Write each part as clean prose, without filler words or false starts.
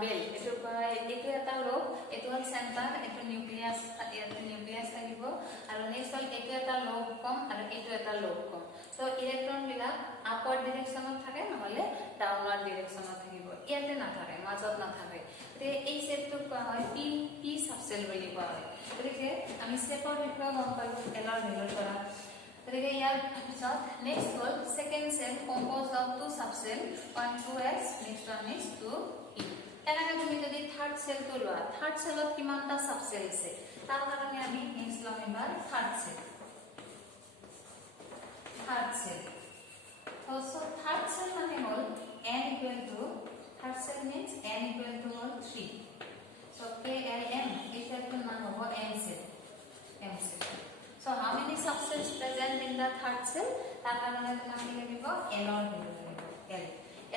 বেল এইটো এটা লোক এইটো হল সেন্টাৰ এইটো নিউক্লিয়াস থাকিব আৰু নেক্সট হল এইটো এটা লোক কম আৰু এইটো এটা লোক কম তো ইলেক্ট্ৰন বিলাক আপওয়াৰ্ড ডাইৰেকশনত থাকে নহলে ডাউনওয়াৰ্ড ডাইৰেকশনত থাকিব ইয়াতে নাথাকে মাজত নাথাকে তে এই সেটটো কোৱা হয় পি সাবসেল বুলি কোৱা হয় গতিকে আমি সেটৰ বিষয়ে গম পালো এলৰ ভ্যালুৰ পৰা গতিকে ইয়াৰ পিছত নেক্সট হল second cell composed of two subshell 1 2s next one is 2e এনেকৈ তুমি যদি থাৰ্ড সেলটো লোৱা থাৰ্ড সেলত কিমানটা সাবসেল আছে তাৰ কাৰণে আমি নেক্সট লম এবাৰ third cell so third cell মানে হল n equal to third cell means n equal to 3 so KLM এই সেলটোৰ নাম হ'ব m cell so how many subcells present in the third cell তাৰ কাৰণে তোমাক কি লাগিব n ৰ ভ্যালু লাগিব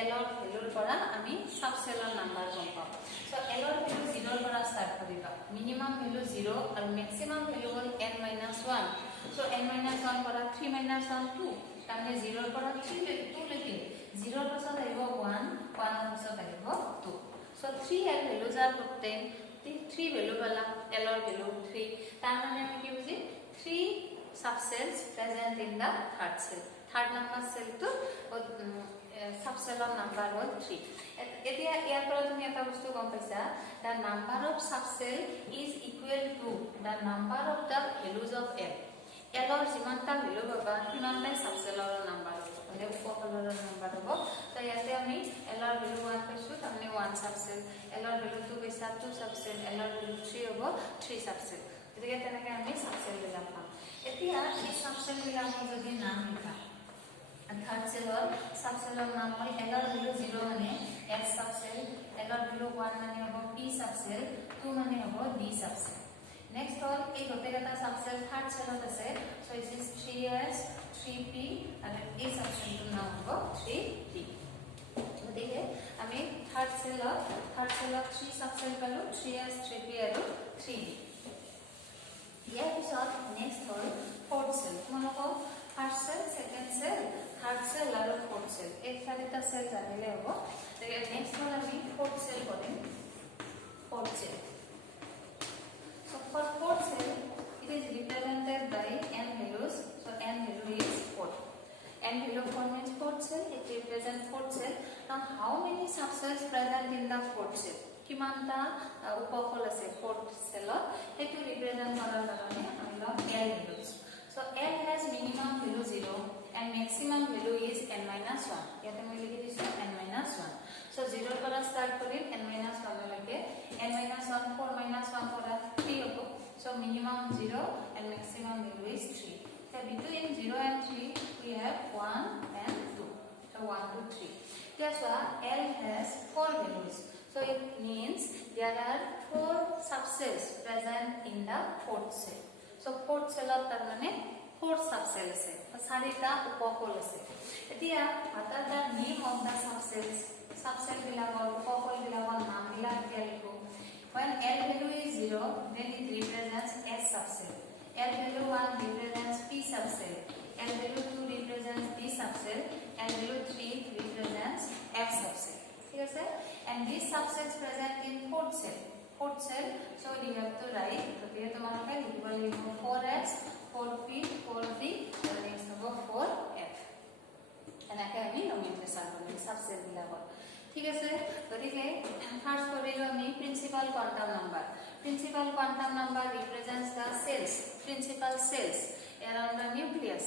l ৰ ভ্যালুৰ পৰা আমি সাবসেলৰ নাম্বাৰ গম পাম so l ৰ ভ্যালু 0 ৰ পৰা স্টাৰ্ট কৰিবা মিনিমাম ভ্যালু 0 আৰু ম্যাক্সিমাম ভ্যালু হল n - 1 so n - 1 পৰা 3 - 1 2 তাহলে 0 ৰ পৰা 2 লৈকে 0 ৰ পাছত আহিব 1 1 ৰ পাছত আহিব 2 so 3 এৰ ভ্যালু যাৰ প্ৰত্যেক 3 ভ্যালু পালা l ৰ ভ্যালু 3 তাৰ মানে আমি কি বুজি 3 subcells present in the third cell third number cell to subcellৰ নাম্বাৰ হল 3 এতিয়া ইয়াৰ পৰা তুমি এটা বস্তু গম পাইছা the number of subcell is equal to the number of the values of l এলৰ যিমানটা ভ্যালু পাবা সিমানটাই সাবসেলৰ নাম্বাৰ হ'ব মানে উপকলৰ নাম্বাৰ হ'ব তো ইয়াতে আমি এলৰ ভ্যালু 1 পাইছো তাৰমানে 1 সাবসেল এলৰ ভ্যালু 2 পাইছা 2 সাবসেল এলৰ ভ্যালু 3 হ'ব 3 সাবসেল গতিকে তেনেকৈ আমি সাবসেল বিলাক পাম এতিয়া এই সাবসেল বিলাকৰ যদি নাম লিখা থাৰ্ড সেলৰ সাবসেলৰ নাম হ'ল এলৰ ভ্যালু 0 মানে s সাবসেল এলৰ ভ্যালু 1 মানে হ'ব p সাবসেল 2 মানে হ'ব d সাবসেল next all এই গোটেইটা সাবসেল থার্ড সেলত আছে so it is 3s 3p আৰু এই সাবসেলটোৰ নাম হ'ব 3p গতিকে আমি থাৰ্ড সেলত 3 সাবসেল পালো 3s 3p আৰু 3d ইয়াৰ পিছত নেক্সট হল ফৰ্থ সেল তোমালোকক first cell second cell third cell আৰু ফৰ্থ সেল এই চাৰিটা সেল জানিলে হ'ব গতিকে নেক্সট হল আমি ফৰ্থ সেল কৰিম fourth cell So for fourth cell, it is represented by n values. So n value is 4. N value 4 means fourth cell. It represents fourth cell. Now how many subcells present in the fourth cell? Kimanta upakol ase fourth cell. It will represent karar karone ami log l values. So l has minimum value 0 and maximum value is n minus 1. Yate moi likhi disu n minus 1. So 0 para start korim n minus 1 leke n minus 1 4 minus 1 para 3 hobo so minimum 0 and maximum value is 3 so between 0 and 3 we have 1 and 2 so 1 to 3 that's why l has 4 values so it means there are 4 subcells present in the fourth cell so fourth cell of tar mane 4 subcells ase sarita upakol ase etia what are the name of the subcells subcell bilagor upakol bilagor naam bilak dia likho when l value is 0 then it represents s subcell l value 1 represents p subcell l value 2 represents d subcell l value 3 represents f subcell ठीक है and these subcells present in fourth cell so you have to write तो ये तुम्हारा लिखिबो लिखो 4s 4p 4d and next number 4f এনেকৈ আমি nomination কৰিম subshell বিলাকৰ ঠিক আছে গতিকে ফাৰ্স্ট কৰিলো আমি principal quantum number represents the shells principal shells around the nucleus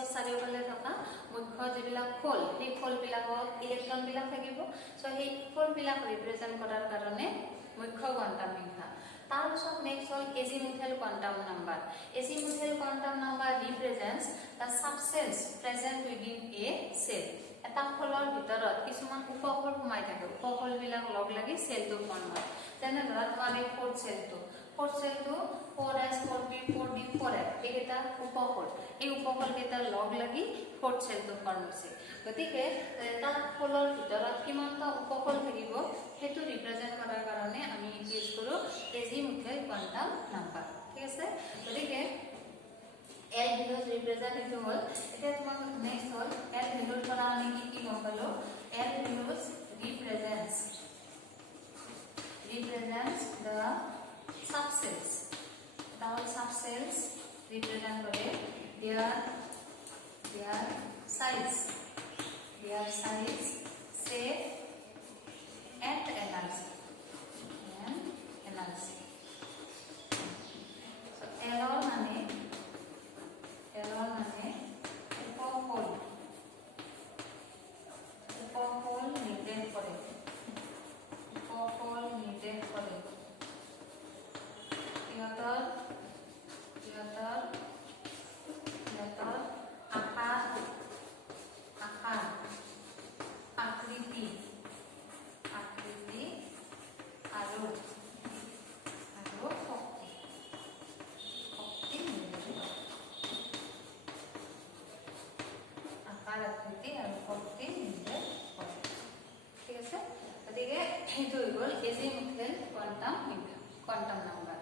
of চাৰিওফালে থকা মুখ্য যিবিলাক খোল সেই খোল বিলাকত ইলেক্ট্ৰন বিলাক থাকিব সো সেই খোল বিলাক ৰিপ্ৰেজেন্ট কৰাৰ কাৰণে মুখ্য কোয়ান্টাম সংখ্যা তাৰ পিছত নেক্সট হল azimuthal quantum number represents the subshells present within a shell এটা খোলৰ ভিতৰত কিছুমান উপকোল সোমাই থাকে উপকোল বিলাক লগ লাগি সেলটো ফৰ্ম হয় যেনে ধৰা তোমাৰ এই fourth সেলটো 4s 4p 4d 4f এটা উপকোল এই উপকোল কেইটা লগ লাগি ফৰ্থ সেলটো ফৰ্ম হৈছে গতিকে এটা খোলৰ ভিতৰত কিমানটা উপকোল থাকিব হেতু ৰিপ্ৰেজেন্ট কৰাৰ কাৰণে আমি ইউজ কৰো এজিমুথেল কোয়ান্টাম নাম্বাৰ ঠিক আছে গতিকে l values represent itu hol eta tomar next hol l values para ami ki gom palo l values represents subcells represent করে their size, shape and energy. So error মানে উপকূল নির্দেশ করে ইহঁতৰ আকাৰ আকৃতি আৰু শক্তি নিৰ্দেশ কৰে। আকাৰ আকৃতি আৰু শক্তি নিৰ্দেশ কৰে। ঠিক আছে, গতিকে এইটো হৈ গ'ল এজিমুথেল কোৱান্টাম নাম্বাৰ।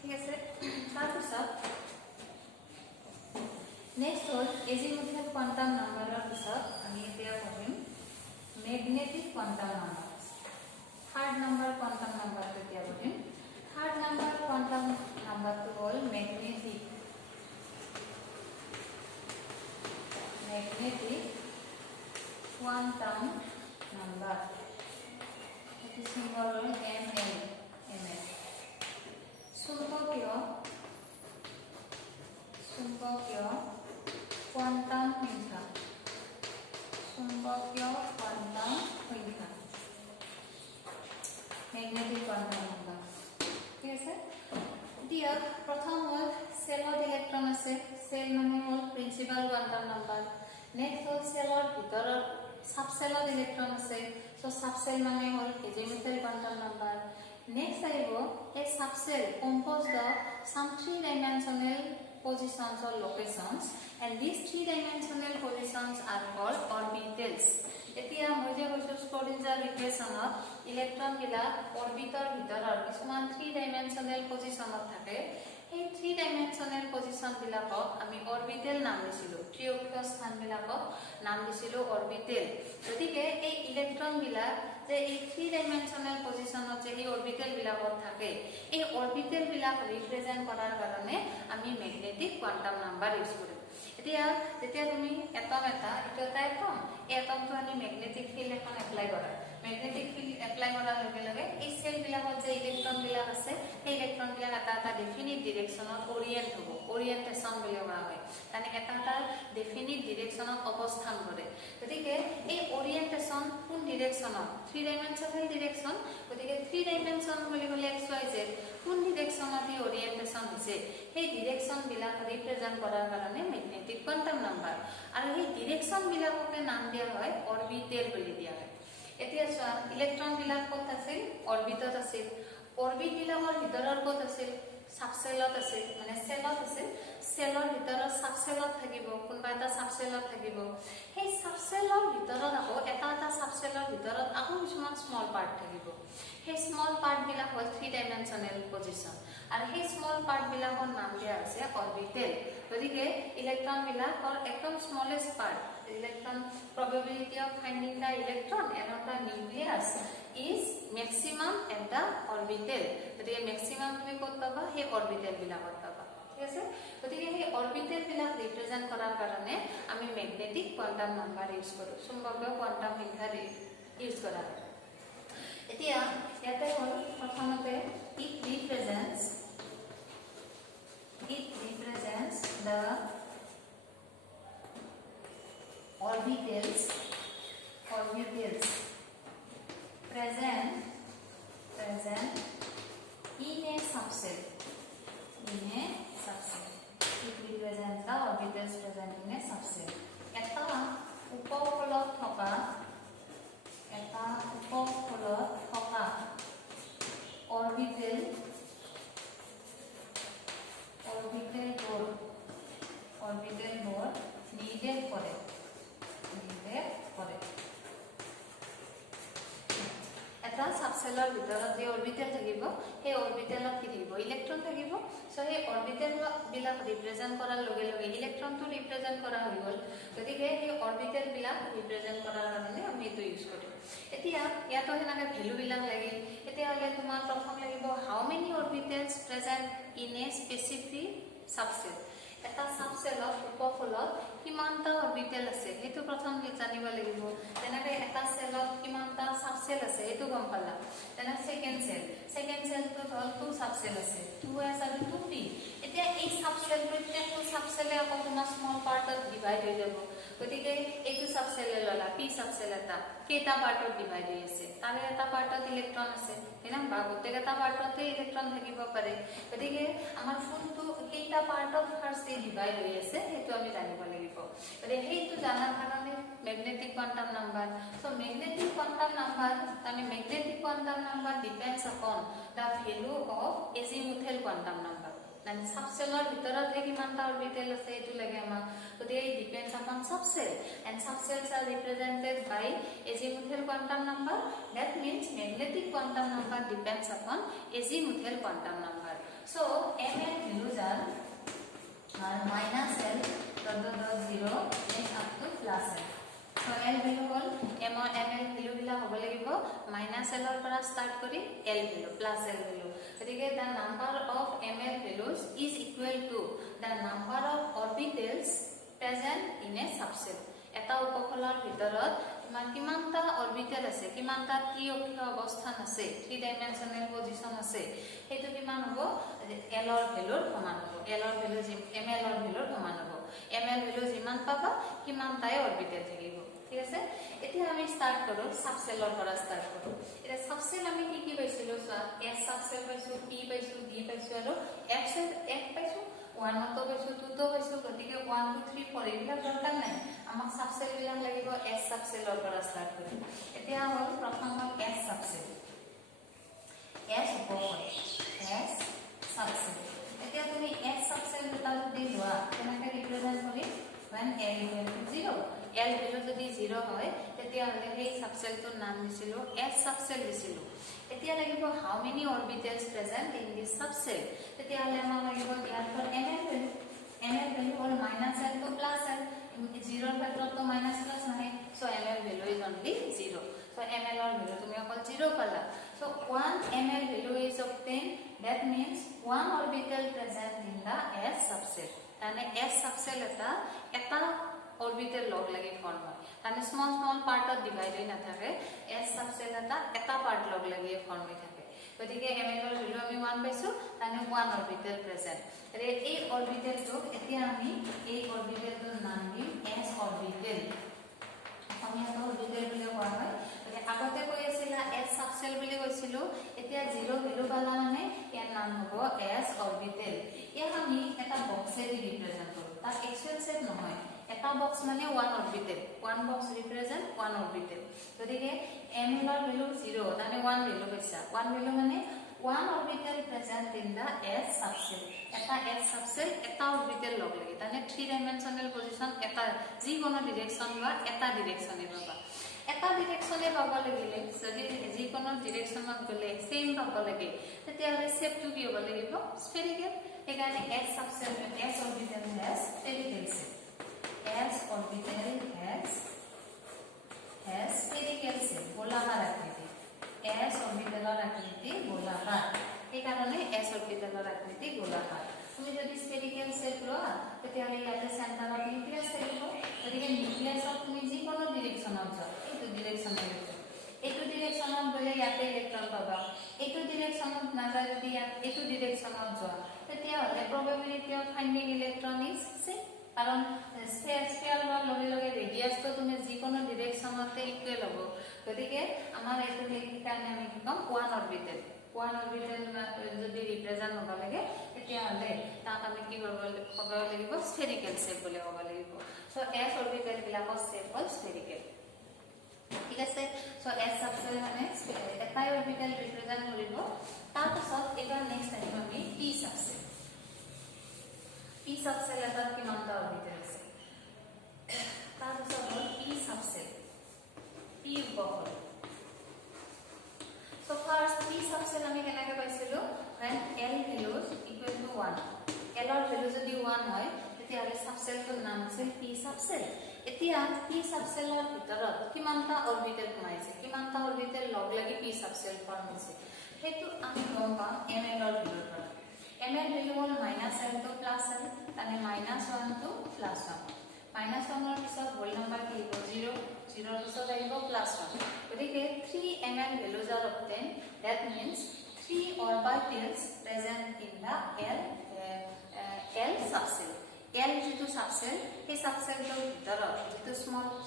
ঠিক আছে, তাৰপিছত নেক্সট হ'ল এজিমুথেল কোৱান্টাম নাম্বাৰৰ পিছত আমি এতিয়া পঢ়িম magnetic quantum number. Third number quantum নাম্বাৰটো এতিয়া পঢ়িম। থাৰ্ড নাম্বাৰ কোৱান্টাম নাম্বাৰটো হ'ল মেগনেটিক কোৱান্টাম নাম্বাৰ। এটি সিম্বল হ'ল mn। চুম্বকীয় কোৱান্টাম সংখ্যা মেগনেটিক কোৱান্টাম নাম্বাৰ। ঠিক আছে, এতিয়া প্ৰথম হ'ল সেলত ইলেক্ট্ৰন আছে। সেল মানে হ'ল প্ৰিন্সিপাল কোৱান্টাম নাম্বাৰ। নেক্সট হ'ল সেলৰ ভিতৰত সাবসেলত ইলেক্ট্ৰন আছে। সো সাবসেল মানে হ'ল এজিমুথেল কোৱান্টাম নাম্বাৰ। নেক্সট আহিব a subcell composed of some three-dimensional positions or locations, and these three-dimensional positions are called orbitals. এতিয়া মই যে কৈছো স্ক্ৰডিঞ্জাৰ ইকুৱেশ্যনত ইলেক্ট্ৰন বিলাক অৰবিটৰ ভিতৰত কিছুমান 3-ডাইমেনশনাল পজিশনত থাকে। এই 3-ডাইমেনশনাল পজিশন বিলাকক আমি অৰবিটেল নাম দিছিলো। ত্ৰিঅক্ষীয় স্থান বিলাকক নাম দিছিলো অৰবিটেল। গতিকে এই ইলেক্ট্ৰন বিলাক যে এই 3-ডাইমেনশনাল পজিশনত যে এই অৰবিটেল বিলাকত থাকে, এই অৰবিটেল বিলাক ৰিপ্ৰেজেন্ট কৰাৰ কাৰণে আমি মেগনেটিক কোৱান্টাম নাম্বাৰ ইউজ কৰিম। এতিয়া যেতিয়া তুমি এটম এটা এটমটো আমি মেগনেটিক ফিল্ড এখন এপ্লাই কৰা। মেগনেটিক ফিল্ড এপ্লাই কৰাৰ লগে লগে এই সেল বিলাকত যে ইলেক্ট্ৰন বিলাক আছে, সেই ইলেক্ট্ৰন বিলাক এটা ডেফিনিট ডিৰেকশ্যনত অৰিয়েন্ট হ'ব। অৰিয়েন্টেশন বুলি কোৱা হয়, মানে এটা ডেফিনিট ডিৰেকশ্যনত অৱস্থান কৰে। গতিকে এই অৰিয়েন্টেশন কোন ডিৰেকশ্যনত? 3-ডাইমেনশনাল ডিৰেকশ্যন। গতিকে 3-ডাইমেনশন বুলি ক'লে XYZ কোন ডিৰেকশ্যনত এই অৰিয়েন্টেশন হৈছে, সেই ডিৰেকশ্যন বিলাক ৰিপ্ৰেজেন্ট কৰাৰ কাৰণে মেগনেটিক কোৱান্টাম নাম্বাৰ। আৰু এই ডিৰেকশ্যন বিলাককে নাম দিয়া হয় অৰবিটেল বুলি দিয়া হয়। এতিয়া চোৱা, ইলেক্ট্ৰন বিলাক ক'ত আছিল? অৰবিটত আছিল। অৰবিট বিলাকৰ ভিতৰৰ ক'ত আছিল? সাবসেলত আছিল, মানে সেলত আছিল। সেলৰ ভিতৰত সাবসেলত থাকিব, কোনবা এটা সাবসেলত থাকিব। সেই সাবসেলৰ ভিতৰত আকৌ এটা সাবসেলৰ ভিতৰত আকৌ কিছুমান স্মল পাৰ্ট থাকিব। সেই স্মল পাৰ্ট বিলাক হ'ল 3-ডাইমেনশনাল পজিশন, আৰু সেই স্মল পাৰ্ট বিলাকৰ নাম দিয়া হৈছে অৰবিটেল। গতিকে ইলেক্ট্ৰন বিলাকৰ একদম smallest part, electron probability of finding the electron around the nucleus is maximum at the orbital. গতিকে ম্যাক্সিমাম তুমি ক'ত পাবা? সেই অৰবিটেল বিলাকত পাবা। ঠিক আছে, গতিকে সেই অৰবিটেল বিলাক ৰিপ্ৰেজেন্ট কৰাৰ কাৰণে আমি মেগনেটিক কোৱান্টাম নাম্বাৰ ইউজ কৰো। চুম্বকীয় কোৱান্টাম সংখ্যা ইউজ কৰা হয়। এতিয়া ইয়াতে হ'ল প্ৰথমতে it represents the orbitals present in a subcell. It represents the orbitals present in a subcell. এটা উপকূলত থকা অৰবিটেল বোৰ নিৰ্দেশ কৰে। এটা সাবসেলৰ ভিতৰত যে অৰবিটেল থাকিব, সেই অৰবিটেলত কি থাকিব? ইলেক্ট্ৰন থাকিব। সো সেই অৰবিটেল বিলাক ৰিপ্ৰেজেন্ট কৰাৰ লগে লগে ইলেক্ট্ৰনটো ৰিপ্ৰেজেন্ট কৰা হৈ গ'ল। গতিকে সেই অৰবিটেল বিলাক ৰিপ্ৰেজেন্ট কৰাৰ কাৰণে আমি সেইটো ইউজ কৰিম এতিয়া ইয়াতো হেনাকে ভ্যালু বিলাক লাগিল এতিয়া হলে তোমাৰ প্ৰথম লাগিব how many orbitals present in a specific subset এটা সাবসেলত উপফলত কিমানটা অৰবিটেল আছে সেইটো প্ৰথম জানিব লাগিব তেনেকৈ এটা সেলত কিমানটা সাবসেল আছে সেইটো গম পালা তেনে সেকেন্ড সেলটো হল টু সাবসেল আছে 2s আৰু 2p এতিয়া এই সাবসেল প্ৰত্যেকটো সাবসেলে আকৌ তোমাৰ স্মল পাৰ্টত ডিভাইড হৈ যাব গতিকে এইটো সাবসেলে ললা p সাবসেল এটা কেইটা পাৰ্টত ডিভাইড হৈ আছে তাৰে এটা পাৰ্টত ইলেক্ট্ৰন আছে হেনা বা গোটেইটা পাৰ্টতে ইলেক্ট্ৰন থাকিব পাৰে গতিকে আমাৰ ফুলটো কেইটা পাৰ্টত ফাৰ্স্ট ডিভাইড হৈ আছে সেইটো আমি জানিব লাগিব গতিকে সেইটো জানাৰ কাৰণে magnetic quantum number so magnetic quantum number মানে magnetic quantum number depends upon the value of azimuthal quantum number মানে সাবসেলৰ ভিতৰত কিমানটা অৰবিটেল আছে এটো লাগে আমাক গতিকে এই depends upon subshell and subshells are represented by azimuthal quantum number that means magnetic quantum number depends upon azimuthal quantum number so m and values are minus l dot 0 next up to plus l so l value hall m और ml value বিলা হ'ব লাগিব minus l ৰ পৰা start কৰি l value plus l value গতিকে the number of ml values is equal to the number of orbitals present in a subset এটা উপকলৰ ভিতৰত কিমানটা অৰবিটেল আছে কিমানটা ত্ৰিঅক্ষীয় অৱস্থান আছে 3 ডাইমেনশনাল পজিশন আছে সেইটো কিমান হ'ব l ৰ ভ্যালুৰ সমান হ'ব l ৰ ভ্যালু ml ৰ ভ্যালুৰ সমান হ'ব ml ভ্যালু যিমান পাবা কিমানটাই অৰবিটেল থাকিব ঠিক আছে এতিয়া আমি স্টাৰ্ট কৰো সাবসেলৰ পৰা স্টাৰ্ট কৰো এটা সাবসেল আমি কি পাইছিলো s সাবসেল পাইছো p পাইছো d পাইছো আৰু f পাইছো 1 তো পাইছো 2 তো পাইছো গতিকে 1 2 3 4 এইবিলাক দৰকাৰ নাই আমাক সাবসেল বিলাক লাগিব s সাবসেলৰ পৰা স্টাৰ্ট কৰিম এতিয়া হল প্ৰথম হল s subshell s উপকল s subshell এতিয়া তুমি s সাবসেল দুটা যদি লোৱা কেনেকৈ ৰিপ্ৰেজেন্ট কৰি when l equal to 0 l value যদি 0 হয় তেতিয়া হলে এই সাবসেলটোৰ নাম দিছিলো s সাবসেল দিছিলো এতিয়া লাগিব how many orbitals present in this subcell তেতিয়া হলে আমাৰ লাগিব ইয়াৰ ফৰ ml value হল -l to +l 0 ৰ ক্ষেত্ৰত তো মাইনাস প্লাস নাই so ml value is only 0 so ml ৰ value তুমি অকল 0 পালা so 1 ml value is obtained that means one orbital present in the s subcell মানে s subcell এটা orbital log lagi form hoy tane small part of divide hoy na thake s subcell eta part log lagi form hoy thake gotike ml or value ami 1 paisu tane 1 orbital present re ei orbital to etia ami ei orbital to naam dim s orbital ami eta orbital bile koa hoy agote koi asila s subcell bile koisilo etia 0 value bala mane yar naam hobo s orbital ya ami eta box e represent koru ta actual set nohoy eta box mane 1 orbital one box represent one orbital gotike ml or value 0 tane 1 value paisa 1 value mane one orbital present in the s subcell eta s subcell eta orbital log lagi tane 3 dimensional position eta ji kono direction ba eta direction e baba eta direction e baba lagile jodi ji kono direction ot gole same baba lage tetia hole shape tu ki hoba lagibo spherical ekane s subcell s orbital has spherical shape s orbital has spherical shape গোলাকার আকৃতি s orbital আকৃতি গোলাকার এই কারণে s orbital আকৃতি গোলাকার তুমি যদি spherical shape লোৱা তেতিয়াহলে ইয়াতে সেন্টাৰত নিউক্লিয়াস থাকিব গতিকে নিউক্লিয়াসত তুমি যি কোনো ডিৰেকচনত যোৱা এইটো ডিৰেকচনত এইটো ডিৰেকচনত গলে ইয়াতে ইলেক্ট্ৰন পাবা এইটো ডিৰেকচনত নাযায় যদি এইটো ডিৰেকচনত যোৱা তেতিয়াহলে probability of finding electron is same কারণ স্ফিয়ার বা লগে লগে রেডিয়াস তো তুমি যে কোনো ডিরেকশনতে ইকুয়াল হ'ব গতিকে আমাৰ এইটো কাৰণে আমি কি কম ওয়ান অৰবিটাল যদি ৰিপ্ৰেজেন্ট হ'ব লাগে তেতিয়া হলে তাক আমি কি কৰিব লাগিব স্ফেৰিক্যাল শেপ বুলি হ'ব লাগিব সো s অৰবিটাল বিলাকৰ শেপ হ'ল স্ফেৰিক্যাল ঠিক আছে সো s সাবসেল মানে এটাই অৰবিটাল ৰিপ্ৰেজেন্ট কৰিব তাৰ পাছত এবাৰ নেক্সট আহিব আমি p subshell p subcell eta kimanta orbital ase tar pisot hol p subcell p ubahol so first p subcell ami kenake paisilo when l values equal to 1 l or value jodi 1 hoy tetia hole subcell tor naam asil p subcell etia p subcell or bitorat ভিতৰত কিমানটা orbital সোমাইছে কিমানটা orbital লগ লাগি P subshell form হৈছে হেতু আমি গম পাম ml ৰ ভিতৰৰ পৰা ml ভ্যালু হ'ল -l to +l মানে -1 to +1 -1 ৰ পিছত হোল নাম্বাৰ কি হ'ব 0 0 ৰ পিছত আহিব +1 গতিকে 3 ml values are obtained that means 3 orbitals present in the L subcell L যেটো subcell এই subcell ৰ ভিতৰত যেটো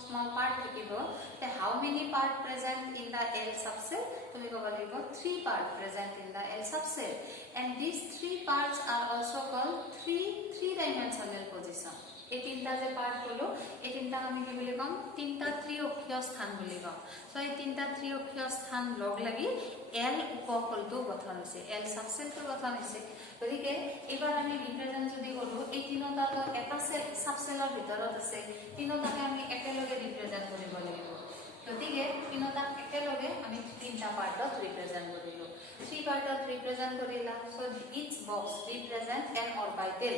small part থাকিব তে how many part present in the L subcell তুমি ক'ব লাগিব 3 part present in the L subcell and these 3 parts are also called three dimensional position এই তিনটা যে পার্ট হলো এই তিনটা আমি কি বলি কম তিনটা ত্রিঅক্ষীয় স্থান বলি কম সো এই তিনটা ত্রিঅক্ষীয় স্থান লগ লাগি এল উপকলটো গঠন হৈছে এল সাবসেলটো গঠন হৈছে গতিকে এবাৰ আমি ৰিপ্ৰেজেন্ট যদি কৰো এই তিনটা এটা সাবসেলৰ ভিতৰত আছে তিনটাকে আমি একেলগে ৰিপ্ৰেজেন্ট কৰিব লাগিব গতিকে তিনটা একেলগে আমি তিনটা পাৰ্টত ৰিপ্ৰেজেন্ট কৰিলো 3 পাৰ্টত ৰিপ্ৰেজেন্ট কৰিলা সো ইচ বক্স ৰিপ্ৰেজেন্ট এন অৰবিটেল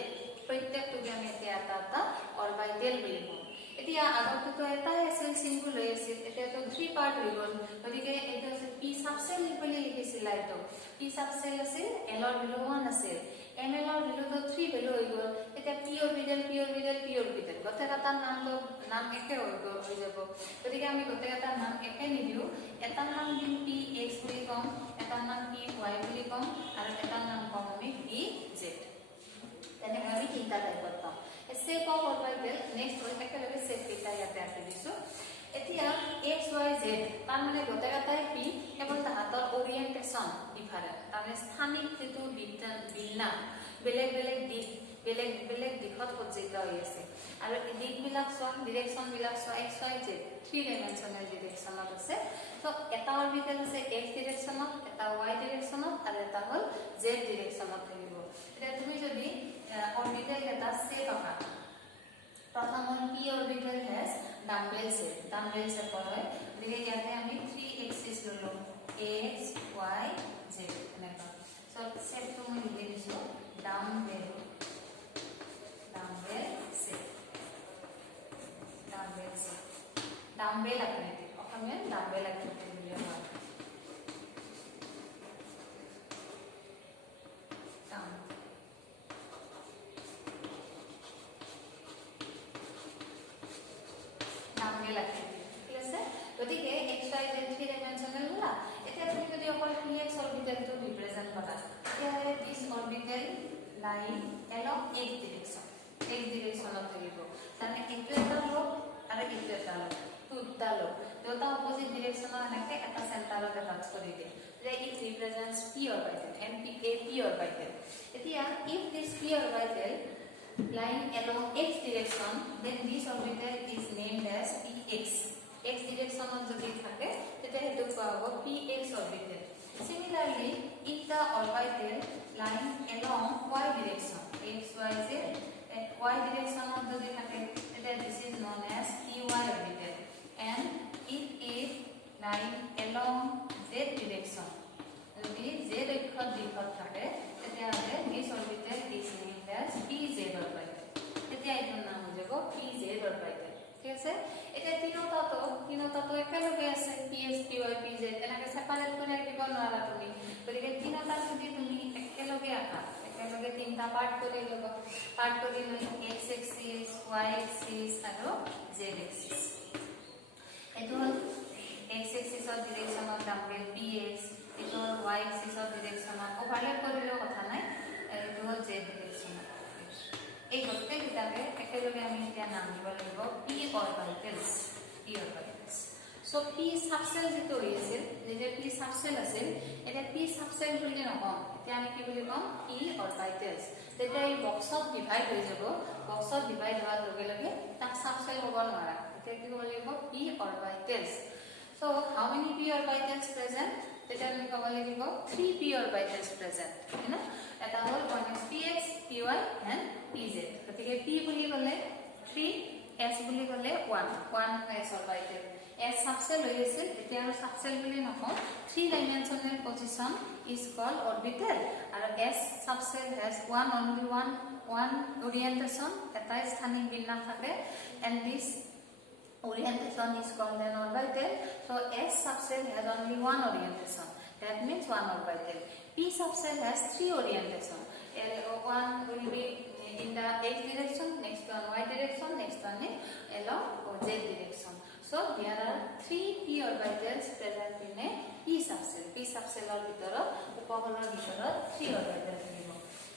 প্ৰত্যেকটোকে আমি এটা অৰবিটেল বুলি কওঁ এতিয়া আগতো এটাই আছিল সিম্বল হৈ আছিল এতিয়া তো 3 পাৰ্ট হৈ গ'ল গতিকে এটা আছে পি সাবসেল বুলি লিখিছিল এটো পি সাবসেল আছিল এল ৰ ভ্যালু 1 আছিল ml ৰ ভ্যালু তো 3 ভ্যালু হৈ গ'ল এতিয়া পি অৰবিটেল গোটেইটাৰ নাম একে হৈ যাব গতিকে আমি গোটেইটাৰ নাম একে নিদিও এটাৰ নাম দিম পি এক্স বুলি কম এটাৰ নাম পি ওয়াই বুলি কম আৰু এটাৰ নাম কম আমি পি জেড তেনে আমি তিনটা টাইপত পাম shape of orbital next হয় একেলগে shape কেইটা ইয়াতে আছে দিছো এতিয়া x y z তাৰ মানে গোটেইটাই p কেৱল তাহাতৰ ওৰিয়েন্টেশন ডিফাৰেন্ট তাৰমানে স্থানিক যেটো বিন্যাস বেলেগ বেলেগ দিশত সজ্জিত হৈ আছে আৰু দিক বিলাক সব ডাইৰেকশন বিলাক সব x y z 3 ডাইমেনশনাল ডাইৰেকশনত আছে তো এটা অৰবিটেল আছে x ডাইৰেকশনত এটা y ডাইৰেকশনত আৰু এটা হল z ডাইৰেকশনত থাকিব এতিয়া তুমি যদি orbital এটা shape আঁকা প্ৰথম হল p orbital has dumbbell shape হয় গতিকে ইয়াতে আমি 3 axis ললো x y z এনেকা সো shape টো মই লিখি দিছো dumbbell shape dumbbell আকৃতি অসমীয়া dumbbell আকৃতি বুলি কয় গতিকে x y z 3 ডাইমেনশনাল হলা এতিয়া তুমি যদি অকল px অৰবিটেল টো ৰিপ্ৰেজেন্ট কৰা তেতিয়া this orbital line along x ডিৰেকশনত থাকিব মানে এইটো এটা লগ আৰু এইটো এটা লগ দুটা লগ দুটা অপোজিট ডিৰেকশনত এনেকে এটা সেন্টাৰত টাচ কৰি দিয়ে যে it represents p orbital and p orbital এতিয়া if this p orbital lying along x direction then this orbital is named as px x direction of the থাকে তেতে হেতু কোৱা হ'ব px orbital similarly if the orbital lying along y direction x y z at y direction of the থাকে তেতে this is known as py orbital and if it lying along z direction যদি z অক্ষৰ দিশত থাকে তেতে আমি this orbital is named as pz orbital তেতে এইটোৰ নাম হৈ যাব pz orbital ঠিক আছে এটা তিনটা তো একেলগে আছে ps py pz এনেকে সেপাৰেট কৰি দিব নোৱাৰা তুমি গতিকে তিনটা যদি তুমি একেলগে আঁকা একেলগে তিনটা পাৰ্ট কৰি লবা x axis y axis আৰু z axis এটো হল x axis of direction of dumbbell px এটো y axis of direction of overlap কৰিলেও কথা নাই এটো হল z ডিৰেকশন এই গোটেই কিটাকে একেলগে আমি এতিয়া নাম দিব লাগিব p orbitals so p subcell যেটো হৈছিল যে p subcell আছিল এটা p subcell বুলি নকম এতিয়া আমি কি বুলি কম p orbitals তেতিয়া এই বক্সত ডিভাইড হৈ যাব বক্সত ডিভাইড হোৱাৰ লগে লগে তাক subcell হ'ব নোৱাৰা এতিয়া কি হ'ব লাগিব p orbitals so how many p orbitals present তেতিয়া আমি ক'ব লাগিব 3 p orbitals present না এটা হল one is px py and pz গতিকে p বুলি ক'লে 3 s বুলি ক'লে 1 s orbital s subcell হৈ আছে এতিয়া আৰু subcell বুলি নকওঁ 3 dimensional position is called orbital আৰু s subcell has only one orientation এটা স্থানিক বিন্যাস থাকে and this orientation is called an orbital. So S subcell has only one orientation. That means one orbital. P subcell has three orientation. One will be in the x direction, next one y direction, next one is along z direction. So there are three p orbitals present in a p subcell. P subcell or ভিতৰত উপকৰণৰ ভিতৰত three orbital থাকিব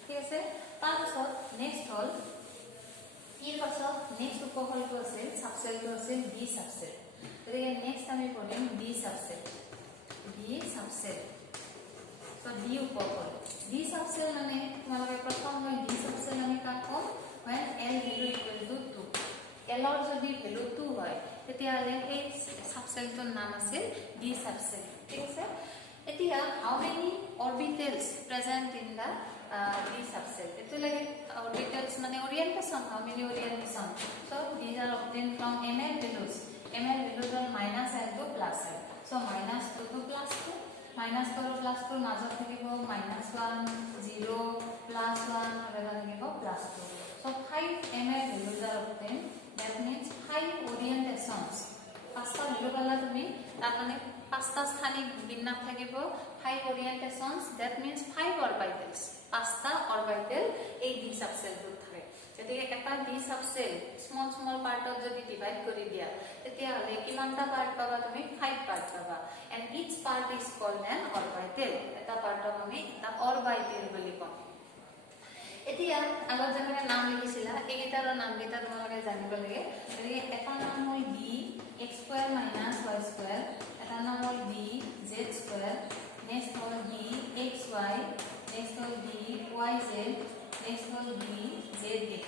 ঠিক আছে তাৰপিছত next হল ইয়াৰ পাছত next উপকৰণটো আছে subcellটো আছে b subcell গতিকে next আমি পঢ়িম b subcell so d উপকৰণ d subcell মানে তোমালোকে প্ৰথম মই d subcell মানে কাক কম when l value equal to 2 l ৰ যদি ভ্যালু 2 হয় তেতিয়াহলে এই সাবসেলটোৰ নাম আছে d subcell ঠিক আছে এতিয়া how many orbitals present in the d subcell এটো লাগে orbitals মানে orientation how many orientation so these are obtained from ml values are minus and to plus so minus to plus 2 minus to plus 2 মাজত থাকিব minus 1 0 plus 1 আৰু থাকিব plus 2 so 5 ml values are obtained that means 5 orientations পাঁচটা value পালা তুমি তার মানে পাঁচটা স্থানিক বিন্যাস থাকিব 5 orientations that means 5 orbitals পাঁচটা orbital এই d subcell টো থাকে গতিকে এটা d subcell small পার্টত যদি ডিভাইড কৰি দিয়া তেতিয়াহলে কিমানটা পার্ট পাবা তুমি 5 পার্ট পাবা and each part is called an orbital এটা পার্টক আমি এটা orbital বুলি কওঁ এতিয়া আগত যেনে নাম লিখিছিলা এইটাৰ নাম কেইটা তোমালোকে জানিব লাগে গতিকে এটা নাম হয় d x square minus y square এটা নাম হয় d z square next হল d xy next হল d yz next হল d zx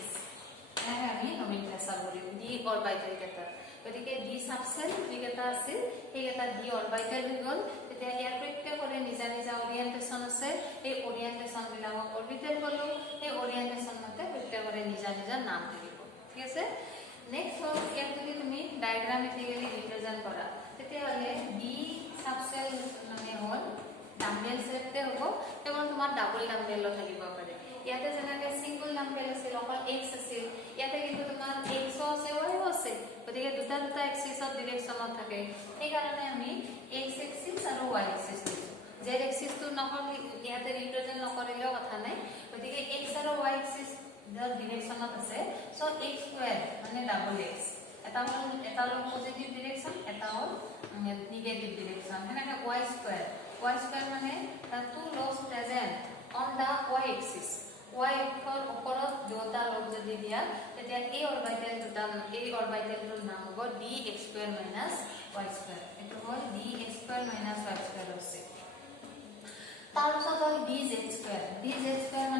এনে আমি নমিনক্লেচাৰ কৰিম d অৰবিটেল কেইটা গতিকে d সাবসেল যেটা আছে এই এটা d অৰবিটেল হৈ গল তেতিয়া ইয়াৰ প্ৰত্যেকৰে নিজা নিজা ওৰিয়েন্টেশন আছে এই ওৰিয়েন্টেশন বিলাকক অৰবিটেল কলো এই ওৰিয়েন্টেশন মতে প্ৰত্যেকৰে নিজা নিজা নাম থাকিব ঠিক আছে নেক্সট হল ইয়াত যদি তুমি ডায়াগ্ৰামেটিক্যালি ৰিপ্ৰেজেন্ট কৰা তেতিয়াহলে d সাবসেল মানে হল ডাম্বেল সেটতে হ'ব কেৱল তোমাৰ ডাবল ডাম্বেল থাকিব পাৰে ইয়াতে যেনেকে সিঙ্গল ডাম্বেল আছিল অকল x আছিল ইয়াতে কিন্তু তোমাৰ x আছে y আছে গতিকে দুটা এক্সিসৰ ডিৰেকচনত থাকে এই কাৰণে আমি x এক্সিস আৰু y এক্সিস দিছো z এক্সিস টো নহল ইয়াতে ৰিপ্ৰেজেন্ট নকৰিলেও কথা নাই গতিকে x আৰু y এক্সিস ৰ ডিৰেকচনত আছে সো x স্কয়াৰ মানে ডাবল x এটা হল পজিটিভ ডিৰেকচন এটা হল নেগেটিভ ডিৰেকচন হেনেকে y স্কয়াৰ মানে two logs present on the y axis y অক্ষৰ ওপৰত দুটা লগ যদি দিয়া তেতিয়া এই অৰবিটেল দুটা এই অৰবিটেলটোৰ নাম হ'ব dx square minus y square এটো হ'ল dx square minus y square আছে তাৰপিছত হ'ল dz square মানে